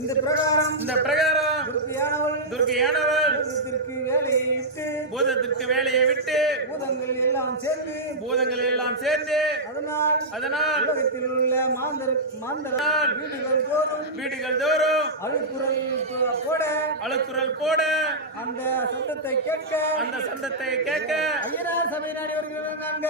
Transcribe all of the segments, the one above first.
இந்த பிரகாரம் துர்க்கையானவள் பூதத்திற்கு வேலையை விட்டு பூதங்கள் எல்லாம் சேர்ந்து அதனால் உலகத்தில் உள்ள மாந்தர் வீடுகள் தோறும் அழுக்குரல் போட அந்த சத்தத்தை கேட்க ஐயனார் சபை நாடி வருகிறாங்க.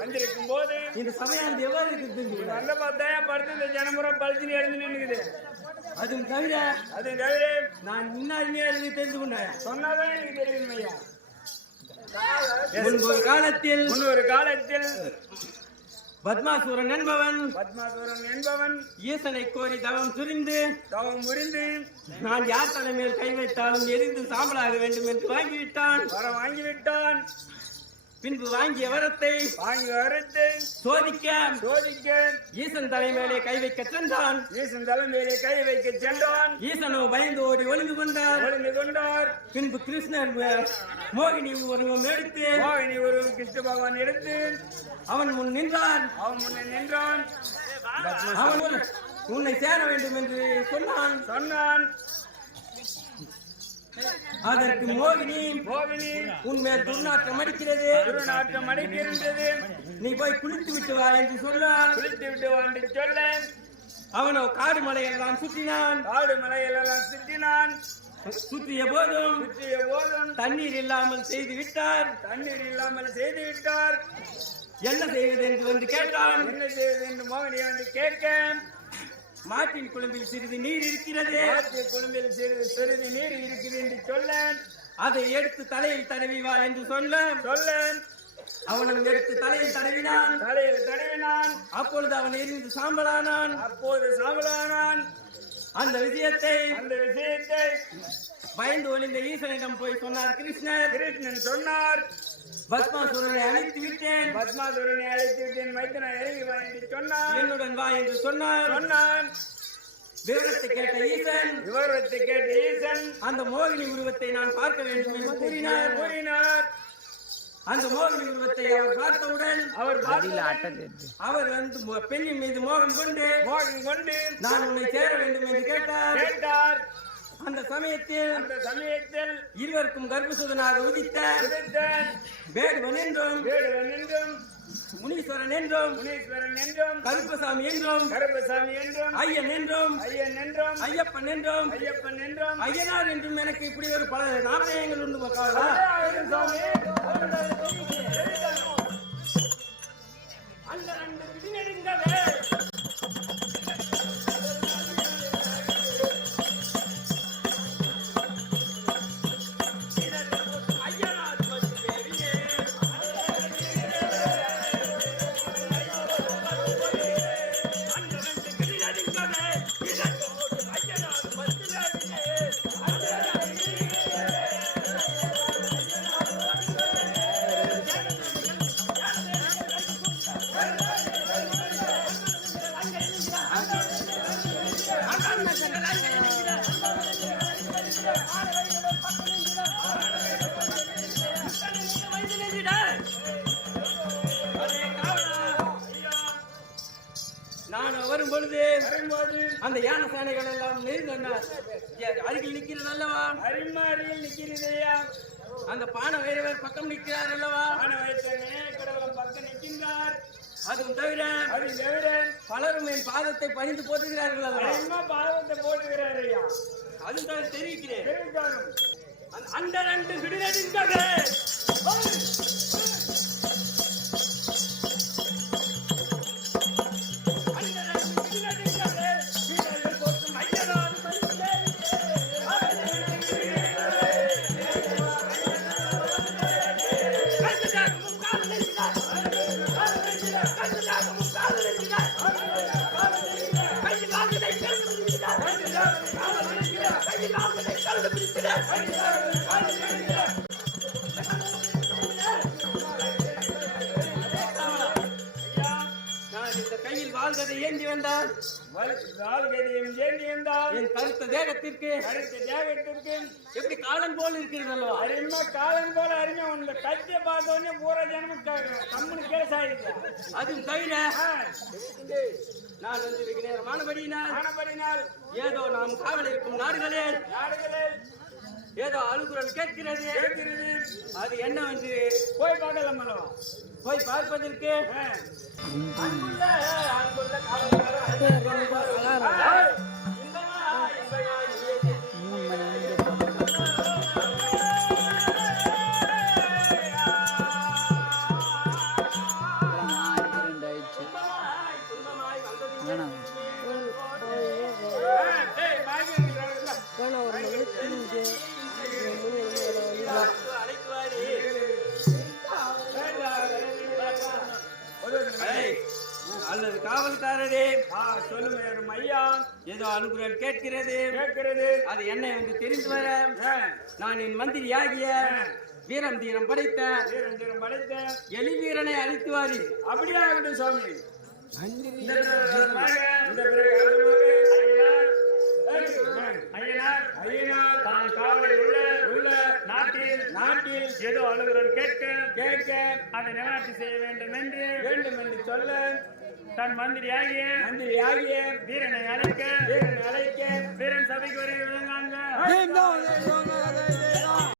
வந்திருக்கும் போது இந்த சமயம் எவ்வாறு இருக்குது நல்ல பார்த்தாயா படுத்து இந்த ஜனமுறம் பழுத்தினி எழுந்து நின்றுக்குது. அதுவும் தவிர நான் முன்னாடியே எழுதி தெரிந்து கொண்டேன். சொன்னாதான் எனக்கு தெரியும் ஐயா. முன்னொரு காலத்தில் பத்மாசூரன் என்பவன் ஈசனை கோரி தவம் புரிந்து நான் யார் தலைமையில் கை வைத்தாலும் எரிந்து சாம்பலாக வேண்டும் என்று வாங்கிவிட்டான். பின்பு வாங்கிய வரத்தை சோதிக்க ஈசன் தலைமையிலே கை வைக்க சென்றான். ஈசனோ பயந்து ஓடி ஒளிந்து கொண்டார். பின்பு கிருஷ்ணர் மோகினி உருவம் எடுத்து கிருஷ்ண பகவான் எடுத்து அவன் முன் நின்றான். அவன் உன்னை சேர வேண்டும் என்று சொன்னான். அதற்கு மோகினி உன்மேல் துர்நாற்றம் அடிக்கிறது. நீ போய் குளித்து விட்டு வா என்று சொன்னான். அவனோ காடு மலையெல்லாம் சுற்றினான். சுற்றிய போதும் தண்ணீர் இல்லாமல் செய்து விட்டார். என்ன செய்வது என்று வந்து கேட்டான். மோகினி வந்து கேட்க மாட்டின் குழம்பில் சிறிது நீர் இருக்கிறது என்று சொல்ல அதை எடுத்து தலையில் தடவி வா என்று சொல்ல அவனும் எடுத்து தலையில் தடவினான். அப்பொழுது அவன் எரிந்து சாம்பலானான். அந்த விஷயத்தை பயந்து ஒளிந்த ஈசனிடம் போய் சொன்னார். கிருஷ்ணன் சொன்னார், பத்மாசுரனை அழைத்து விட்டேன். மைத்தனை இறங்கி வா என்று சொன்னார். என்னுடன் வா என்று சொன்னான். விவரத்தை கேட்ட ஈசன் அந்த மோகினி உருவத்தை நான் பார்க்க வேண்டும் என்று கூறினார். அந்த மோகினி உருவத்தை அவர் பார்த்தவுடன் அவர் வந்து பெண்ணின் மீது மோகம் கொண்டு நான் உன்னை சேர வேண்டும் என்று கேட்டார். அந்த சமயத்தில் இருவருக்கும் கர்ப்பசூதனாக உதித்த வேடுவன் என்றும் முனீஸ்வரன் என்றும் கருப்பசாமி என்றும் ஐயன் என்றும் ஐயப்பன் என்றும் ஐயனார் என்றும் எனக்கு இப்படி ஒரு பல நாணயங்கள் உண்டு மக்களா. அந்த ரெண்டு விடிநெடுங்கவே நான் வரும்பொழுது அந்த யானை சேனைகள் எல்லாம் அருகில் நிக்கிறது அல்லவா? அருகில் நிக்கிறதையா? அந்த பானை வைரவர் பக்கம் நிற்கிறார் அல்லவா? பக்கம் நிற்கின்றார். அதுவும் தவிர பலரும் என் பாதத்தை பணிந்து போட்டுகிறார்கள் அல்லவா? பாதத்தை போட்டுகிறார். அதுவும் தவிர தெரிவிக்கிறேன். அந்த ரெண்டு விடுதலை கையில் வாழ்கதை ஏந்தி வந்தால் என் கருத்த தேகத்திற்கு எப்படி காலன் போல் இருக்கிறது அல்லவா? அருமை காலன் போல அருமை. உங்க கத்திய பார்த்தோன்னே பூரா ஜனமும் கம்முனு கேஸ் ஆயிடுச்சு. அதுவும் தவிர நான் வந்து வெகு நேரமானபடியினால் ஏதோ நாம் காவல் இருக்கும் நாடுகளில் ஏதோ அழுகுரல் கேட்கிறது. அது என்ன வந்து போய் பார்க்கலாம் அல்லவா? போய் பார்ப்பதற்கு அல்லது காவல்காரரே சொல்லுங்க ஐயா, ஏதோ அனுகுரல் கேட்கிறது. அது என்னை வந்து தெரிந்து வர நான் என் மந்திரியாகிய வீரம் தீரம் படைத்த எலி வீரனை அழித்து வாரி. அப்படியா சுவாமி? நாட்டில் ஏதோ அலுவலர் கேட்க அதை நிலைநாட்டி செய்ய வேண்டும் என்று சொல்ல தன் மந்திரியாகிய வீரனை அழைக்க வீரன் சபைக்கு வரை விளங்காங்க.